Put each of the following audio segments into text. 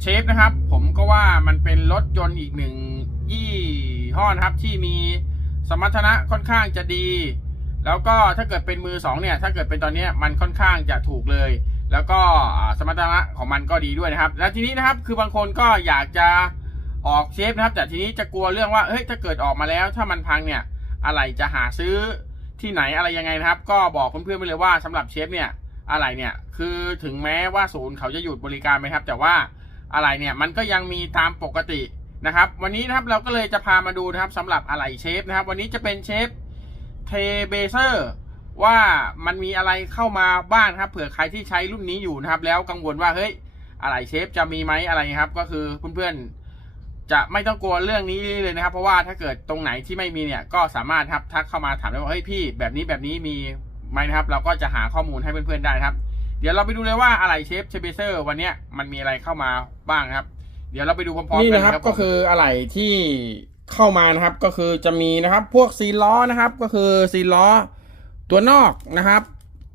เชฟนะครับ ผมก็ว่ามันเป็นรถยนต์อีกหนึ่งยี่ห้อนะครับ ที่มีสมรรถนะค่อนข้างจะดี แล้วก็ถ้าเกิดเป็นมือสองเนี่ย ถ้าเกิดเป็นตอนนี้มันค่อนข้างจะถูกเลย แล้วก็สมรรถนะของมันก็ดีด้วยนะครับ และทีนี้นะครับคือบางคนก็อยากจะออกเชฟนะครับ แต่ทีนี้จะกลัวเรื่องว่าเฮ้ยถ้าเกิดออกมาแล้ว ถ้ามันพังเนี่ยอะไรจะหาซื้อที่ไหนอะไรยังไงนะครับ ก็บอกเพื่อนๆไปเลยว่าสำหรับเชฟเนี่ยอะไรเนี่ยคือถึงแม้ว่าศูนย์เขาจะหยุดบริการไหมครับ แต่ว่า อะไรเนี่ยมันก็ยังมีตามปกตินะครับวันนี้นะครับเราก็เลยจะพามาดูนะครับสำหรับอะไรเชฟนะครับ วันนี้จะเป็นเชฟเทเบเซอร์ว่ามันมีอะไรเข้ามาบ้างครับเผื่อใครที่ใช้รุ่นนี้อยู่นะครับ แล้วกังวลว่าเฮ้ยอะไรเชฟจะมีไหมอะไรครับ ก็คือเพื่อนๆจะไม่ต้องกลัวเรื่องนี้เลยนะครับ เพราะว่าถ้าเกิดตรงไหนที่ไม่มีเนี่ยก็สามารถครับทักเข้ามาถามได้ว่าเฮ้ยพี่แบบนี้แบบนี้มีไหมนะครับ เราก็จะหาข้อมูลให้เพื่อนๆได้ครับ เดี๋ยวเราไปดูเลยว่าอะไรเชฟเทเบเซอร์วันเนี้ยมันมีอะไรเข้ามาบ้างครับ เดี๋ยวเราไปดูพร้อมๆกันนี่เลยนะครับครับ ก็คืออะไรที่เข้ามานะครับ ก็คือจะมีนะครับ พวกซีล้อนะครับ ก็คือซีล้อ ตัวนอกนะครับ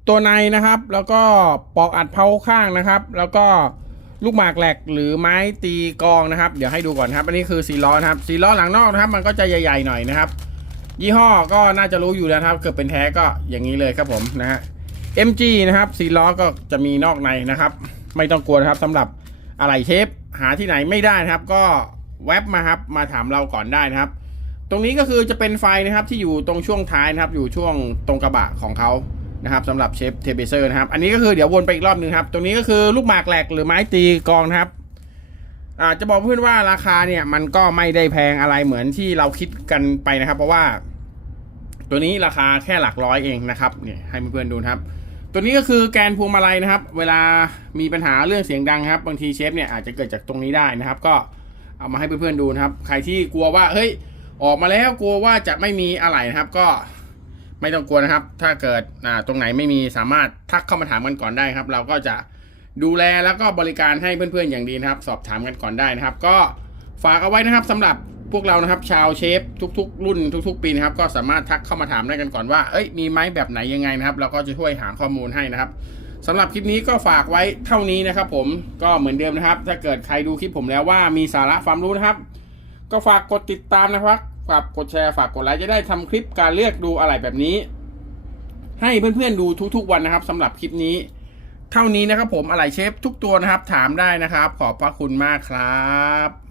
ตัวในนะครับ แล้วก็ปอกอัดเพาข้างนะครับ แล้วก็ลูกหมากแหลกหรือไม้ตีกลองนะครับ เดี๋ยวให้ดูก่อนครับ อันนี้คือซีล้อนะครับซีล้อหลังนอกนะครับ มันก็จะใหญ่ๆหน่อยนะครับ ยี่ห้อก็น่าจะรู้อยู่แล้วนะครับ เกิดเป็นแท้ก็อย่างนี้เลยครับผมนะฮะ MG นะครับซีล้อก็จะมีนอกในนะครับ ไม่ต้องกลัวนะครับสำหรับอะไรเชฟหาที่ไหนไม่ได้นะครับ ก็แว็บมาครับมาถามเราก่อนได้นะครับ ตรงนี้ก็คือจะเป็นไฟนะครับที่อยู่ตรงช่วงท้ายนะครับ อยู่ช่วงตรงกระบะของเขานะครับสำหรับเชฟเทเบเซอร์นะครับ อันนี้ก็คือเดี๋ยววนไปอีกรอบหนึงครับ ตรงนี้ก็คือลูกหมากแหลกหรือไม้ตีกองนะครับอาจจะบอกเพื่อนว่าราคาเนี่ยมันก็ไม่ได้แพงอะไรเหมือนที่เราคิดกันไปนะครับ เพราะว่า ตัวนี้ราคาแค่หลักร้อยเองนะครับเนี่ยให้เพื่อนๆดูนะครับ ตัวนี้ก็คือแกนพวงมาลัยนะครับ เวลามีปัญหาเรื่องเสียงดังครับ บางทีเชฟเนี่ยอาจจะเกิดจากตรงนี้ได้นะครับ ก็เอามาให้เพื่อนๆดูนะครับ ใครที่กลัวว่าเฮ้ยออกมาแล้วกลัวว่าจะไม่มีอะไรนะครับ ก็ไม่ต้องกลัวนะครับ ถ้าเกิดตรงไหนไม่มีสามารถทักเข้ามาถามกันก่อนได้ครับ เราก็จะดูแลแล้วก็บริการให้เพื่อนๆอย่างดีนะครับ สอบถามกันก่อนได้นะครับ ก็ฝากเอาไว้นะครับสำหรับ พวกเรานะครับ ชาวเชฟทุก ๆ รุ่นทุก ๆ ปีนะครับก็สามารถทักเข้ามาถามได้กันก่อนว่าเอ้ยมีไม้แบบไหนยังไงนะครับเราก็จะช่วยหาข้อมูลให้นะครับสำหรับคลิปนี้ก็ฝากไว้เท่านี้นะครับ ผมก็เหมือนเดิมนะครับ ถ้าเกิดใครดูคลิปผมแล้วว่ามีสาระความรู้นะครับ ก็ฝากกดติดตามนะครับฝากกดแชร์ฝากกดไลค์จะได้ทำคลิปการเลือกดูอะไรแบบนี้ ให้เพื่อนๆดูทุกๆวันนะครับสำหรับคลิปนี้ เท่านี้นะครับผมอะไรเชฟทุกตัวนะครับ ถามได้นะครับ ขอบพระคุณมากครับ